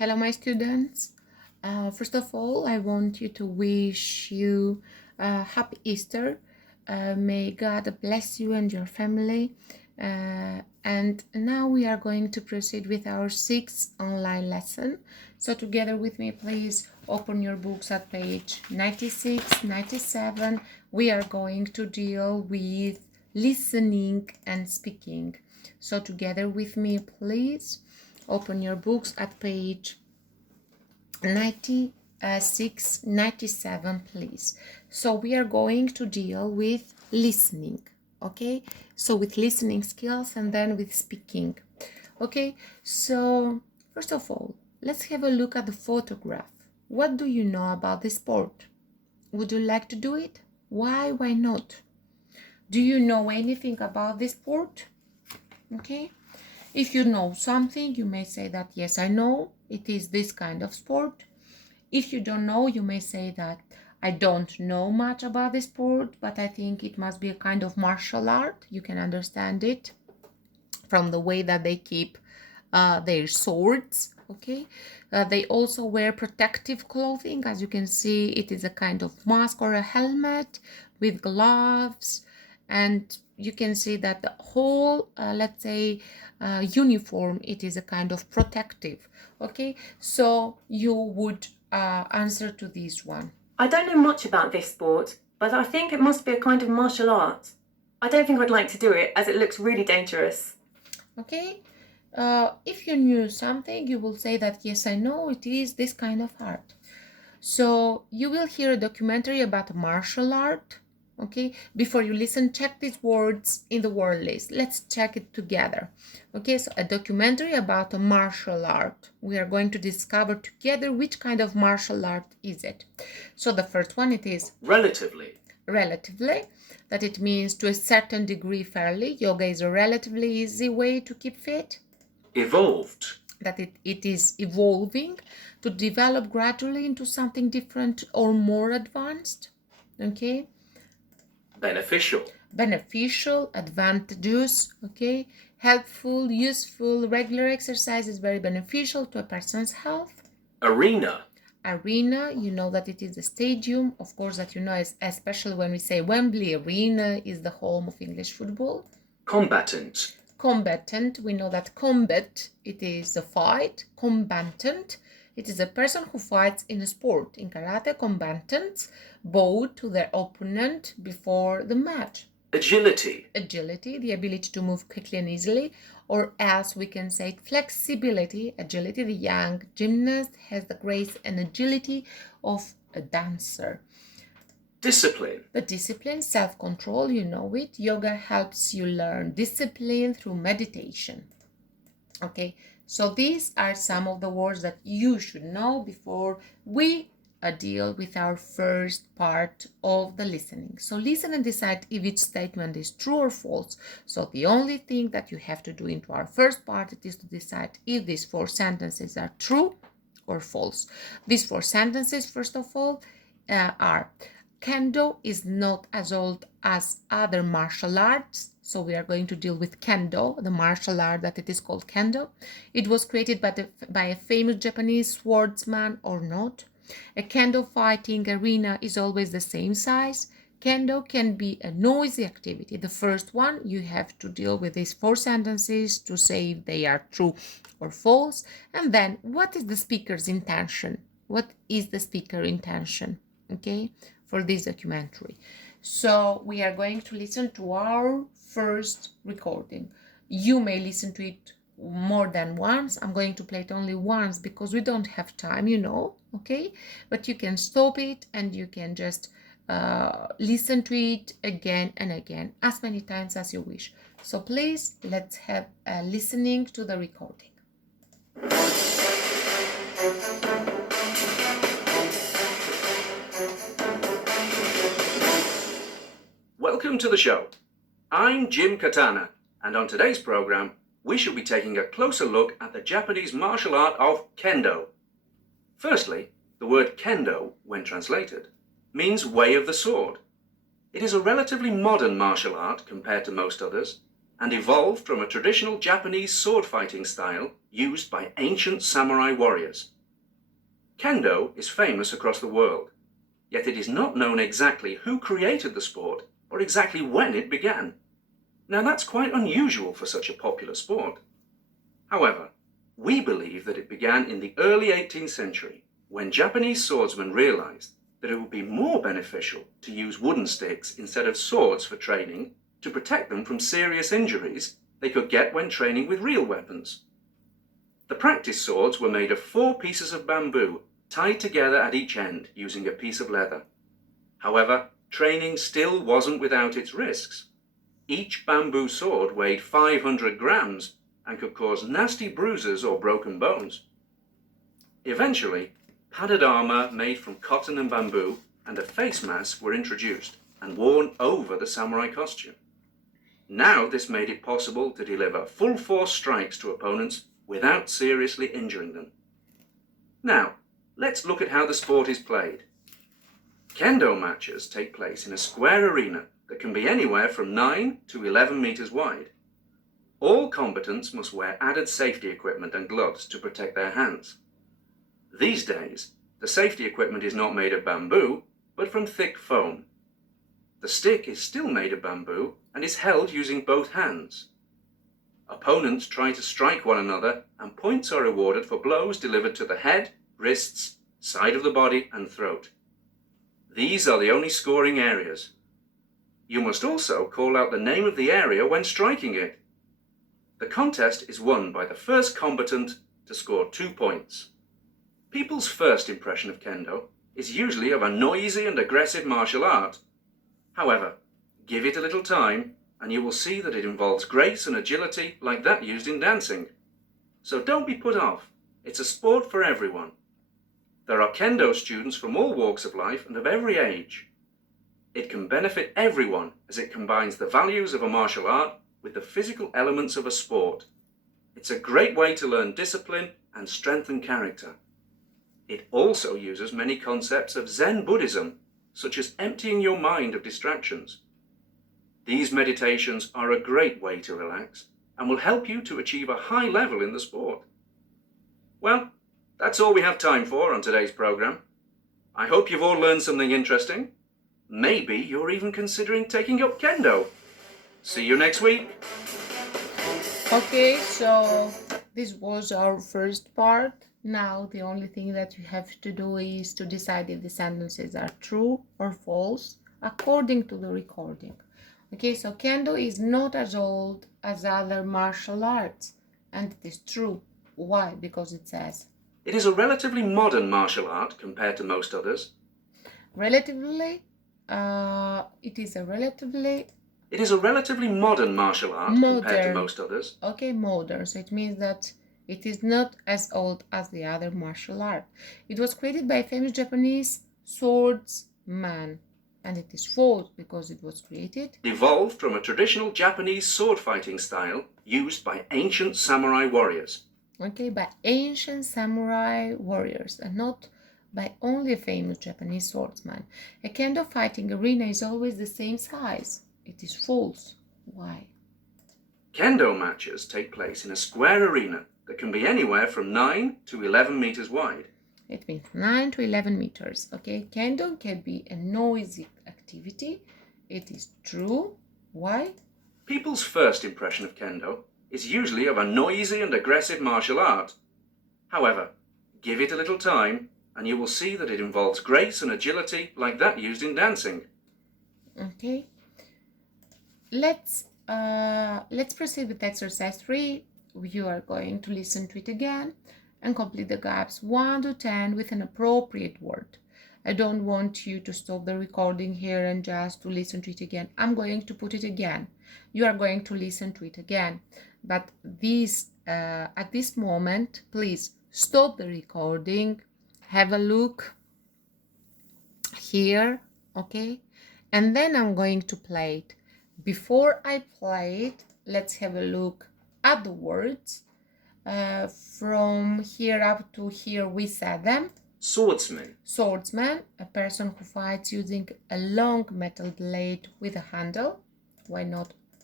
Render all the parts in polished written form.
Hello, my students. First of all, I want you to wish you a happy Easter. May God bless you and your family. And now we are going to proceed with our sixth online lesson. So together with me, please open your books at page 96, 97. We are going to deal with listening and speaking. So together with me, please open your books at page 96, 97, please. So we are going to deal with listening, okay? So with listening skills and then with speaking, okay? So first of all, let's have a look at the photograph. What do you know about this sport? Would you like to do it? Why not? Do you know anything about this sport? Okay. If you know something, you may say that, yes, I know, it is this kind of sport. If you don't know, you may say that I don't know much about this sport, but I think it must be a kind of martial art. You can understand it from the way that they keep their swords, okay? They also wear protective clothing. As you can see, it is a kind of mask or a helmet with gloves, and you can see that the whole, let's say, uniform, it is a kind of protective, okay? So you would answer to this one. I don't know much about this sport, but I think it must be a kind of martial art. I don't think I'd like to do it as it looks really dangerous. Okay, if you knew something, you will say that, yes, I know it is this kind of art. So you will hear a documentary about martial art. Okay, before you listen, check these words in the word list. Let's check it together. Okay, so a documentary about a martial art. We are going to discover together which kind of martial art is it. So the first one, it is relatively. Relatively, that it means to a certain degree fairly. Yoga is a relatively easy way to keep fit. Evolved, that it is evolving to develop gradually into something different or more advanced. Okay, beneficial, advantageous, okay, helpful, useful. Regular exercise is very beneficial to a person's health. Arena, you know that it is a stadium, of course, that you know, especially when we say Wembley Arena is the home of English football. combatant, we know that combat, it is a fight. Combatant, it is a person who fights in a sport. In karate, combatants bow to their opponent before the match. agility, the ability to move quickly and easily, or else we can say flexibility. Agility, the young gymnast has the grace and agility of a dancer. Discipline, the discipline, self-control, you know it. Yoga helps you learn discipline through meditation. Okay, so these are some of the words that you should know before we deal with our first part of the listening. So listen and decide if each statement is true or false. So the only thing that you have to do into our first part, it is to decide if these four sentences are true or false. These four sentences, first of all, are: Kendo is not as old as other martial arts. So we are going to deal with Kendo, the martial art that it is called Kendo. It was created by a famous Japanese swordsman or not. A Kendo fighting arena is always the same size. Kendo can be a noisy activity. The first one, you have to deal with these four sentences to say if they are true or false. And then, what is the speaker's intention? What is the speaker intention? Okay, for this documentary. So we are going to listen to our first recording. You may listen to it more than once. I'm going to play it only once because we don't have time, you know, okay? But you can stop it and you can just listen to it again and again, as many times as you wish. So please, let's have a listening to the recording. Welcome to the show. I'm Jim Katana, and on today's program, we shall be taking a closer look at the Japanese martial art of Kendo. Firstly, the word Kendo, when translated, means way of the sword. It is a relatively modern martial art compared to most others, and evolved from a traditional Japanese sword fighting style used by ancient samurai warriors. Kendo is famous across the world, yet it is not known exactly who created the sport or exactly when it began. Now that's quite unusual for such a popular sport. However, we believe that it began in the early 18th century when Japanese swordsmen realized that it would be more beneficial to use wooden sticks instead of swords for training to protect them from serious injuries they could get when training with real weapons. The practice swords were made of 4 pieces of bamboo tied together at each end using a piece of leather. However, training still wasn't without its risks. Each bamboo sword weighed 500 grams and could cause nasty bruises or broken bones. Eventually, padded armor made from cotton and bamboo and a face mask were introduced and worn over the samurai costume. Now this made it possible to deliver full-force strikes to opponents without seriously injuring them. Now, let's look at how the sport is played. Kendo matches take place in a square arena that can be anywhere from 9 to 11 meters wide. All combatants must wear added safety equipment and gloves to protect their hands. These days, the safety equipment is not made of bamboo, but from thick foam. The stick is still made of bamboo and is held using both hands. Opponents try to strike one another and points are awarded for blows delivered to the head, wrists, side of the body and throat. These are the only scoring areas. You must also call out the name of the area when striking it. The contest is won by the first combatant to score 2 points. People's first impression of Kendo is usually of a noisy and aggressive martial art. However, give it a little time and you will see that it involves grace and agility like that used in dancing. So don't be put off. It's a sport for everyone. There are Kendo students from all walks of life and of every age. It can benefit everyone as it combines the values of a martial art with the physical elements of a sport. It's a great way to learn discipline and strengthen character. It also uses many concepts of Zen Buddhism, such as emptying your mind of distractions. These meditations are a great way to relax and will help you to achieve a high level in the sport. Well, that's all we have time for on today's program. I hope you've all learned something interesting. Maybe you're even considering taking up Kendo. See you next week. Okay, so this was our first part. Now the only thing that you have to do is to decide if the sentences are true or false according to the recording. Okay, so Kendo is not as old as other martial arts, and it is true. Why? Because it says it is a relatively modern martial art compared to most others. Relatively, it is a relatively modern martial art compared to most others. Okay, modern. So it means that it is not as old as the other martial art. It was created by a famous Japanese swordsman. And it is false because it was evolved from a traditional Japanese sword fighting style used by ancient samurai warriors. Okay, by ancient samurai warriors and not by only a famous Japanese swordsman. A Kendo fighting arena is always the same size. It is false. Why? Kendo matches take place in a square arena that can be anywhere from 9 to 11 meters wide. It means 9 to 11 meters. Okay, Kendo can be a noisy activity. It is true. Why? People's first impression of Kendo is usually of a noisy and aggressive martial art. However, give it a little time and you will see that it involves grace and agility like that used in dancing. Okay. Let's proceed with exercise 3. You are going to listen to it again and complete the gaps 1 to 10 with an appropriate word. I don't want you to stop the recording here and just to listen to it again. I'm going to put it again. You are going to listen to it again. But at this moment, please stop the recording, have a look here, okay? And then I'm going to play it. Before I play it, let's have a look at the words. From here up to here we said them. Swordsman, a person who fights using a long metal blade with a handle. Why not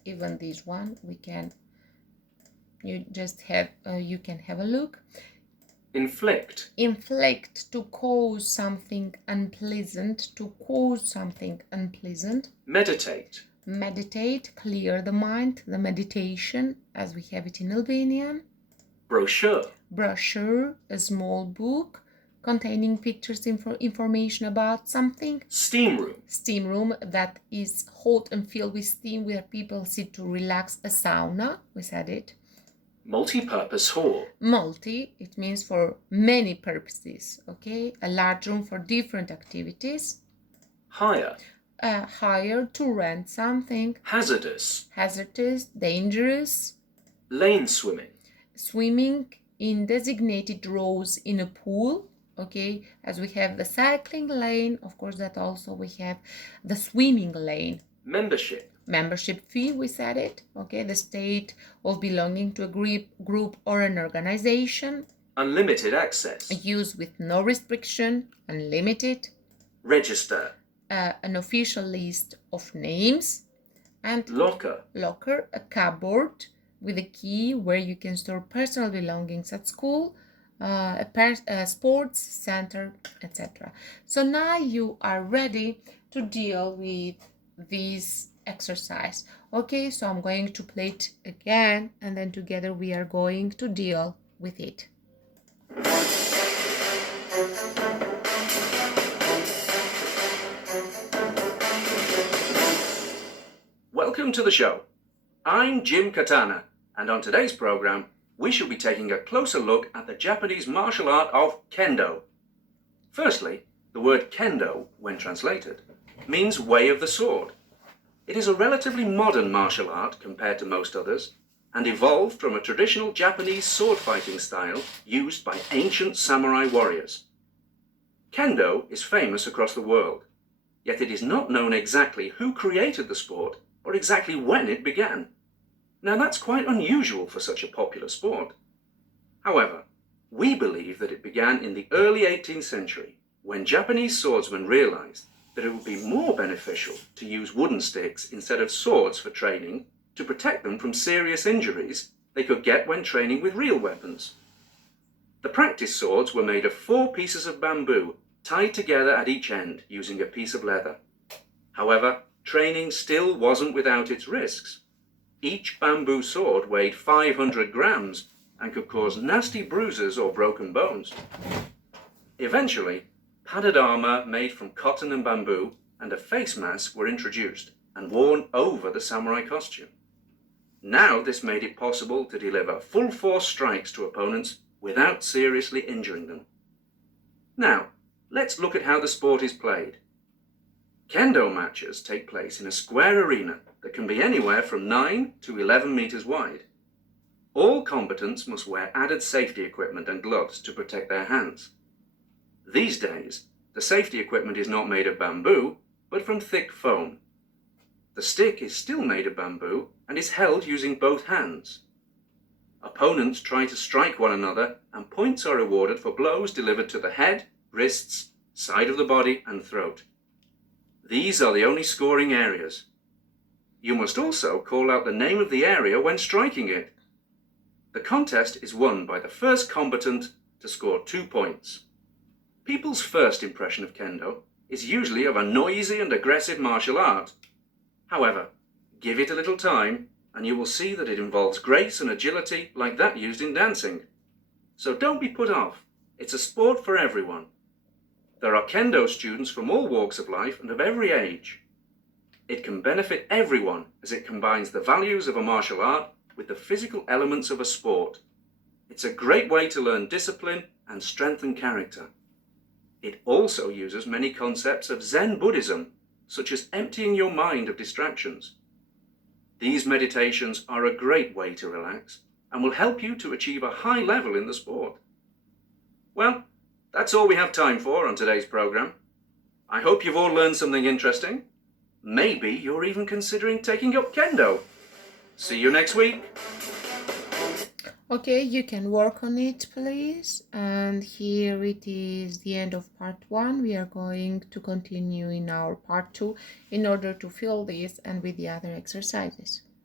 even this one, you can have a look. Inflict. Inflict, to cause something unpleasant, Meditate. Meditate, clear the mind, the meditation, as we have it in Albanian. Brochure. Brochure, a small book containing pictures, information about something. Steam room. Steam room, that is hot and filled with steam, where people sit to relax. A sauna, we said it. Multi-purpose hall. Multi, it means for many purposes, okay? A large room for different activities. Hire. Hire, to rent something. Hazardous. Dangerous. Lane swimming. Swimming in designated rows in a pool, okay? As we have the cycling lane, of course, that also we have the swimming lane. Membership fee, we said it, okay? The state of belonging to a group or an organization. Unlimited access. Use with no restriction, unlimited. Register. An official list of names. And Locker. A cupboard with a key where you can store personal belongings at school, a sports center, etc. So now you are ready to deal with this exercise. Okay, so I'm going to play it again, and then together we are going to deal with it. Welcome to the show. I'm Jim Katana, and on today's program, we shall be taking a closer look at the Japanese martial art of Kendo. Firstly, the word Kendo, when translated, means way of the sword. It is a relatively modern martial art compared to most others, and evolved from a traditional Japanese sword fighting style used by ancient samurai warriors. Kendo is famous across the world, yet it is not known exactly who created the sport or exactly when it began. Now that's quite unusual for such a popular sport. However, we believe that it began in the early 18th century, when Japanese swordsmen realized that it would be more beneficial to use wooden sticks instead of swords for training to protect them from serious injuries they could get when training with real weapons. The practice swords were made of 4 pieces of bamboo tied together at each end using a piece of leather. However, training still wasn't without its risks. Each bamboo sword weighed 500 grams and could cause nasty bruises or broken bones. Eventually, padded armor made from cotton and bamboo and a face mask were introduced and worn over the samurai costume. Now this made it possible to deliver full force strikes to opponents without seriously injuring them. Now, let's look at how the sport is played. Kendo matches take place in a square arena that can be anywhere from 9 to 11 meters wide. All combatants must wear added safety equipment and gloves to protect their hands. These days, the safety equipment is not made of bamboo, but from thick foam. The stick is still made of bamboo and is held using both hands. Opponents try to strike one another, and points are awarded for blows delivered to the head, wrists, side of the body, and throat. These are the only scoring areas. You must also call out the name of the area when striking it. The contest is won by the first combatant to score 2 points. People's first impression of Kendo is usually of a noisy and aggressive martial art. However, give it a little time and you will see that it involves grace and agility like that used in dancing. So don't be put off. It's a sport for everyone. There are Kendo students from all walks of life and of every age. It can benefit everyone as it combines the values of a martial art with the physical elements of a sport. It's a great way to learn discipline and strengthen character. It also uses many concepts of Zen Buddhism, such as emptying your mind of distractions. These meditations are a great way to relax and will help you to achieve a high level in the sport. Well, that's all we have time for on today's program. I hope you've all learned something interesting. Maybe you're even considering taking up Kendo. See you next week. Okay, you can work on it, please. And here it is the end of part 1. We are going to continue in our part 2 in order to fill this and with the other exercises.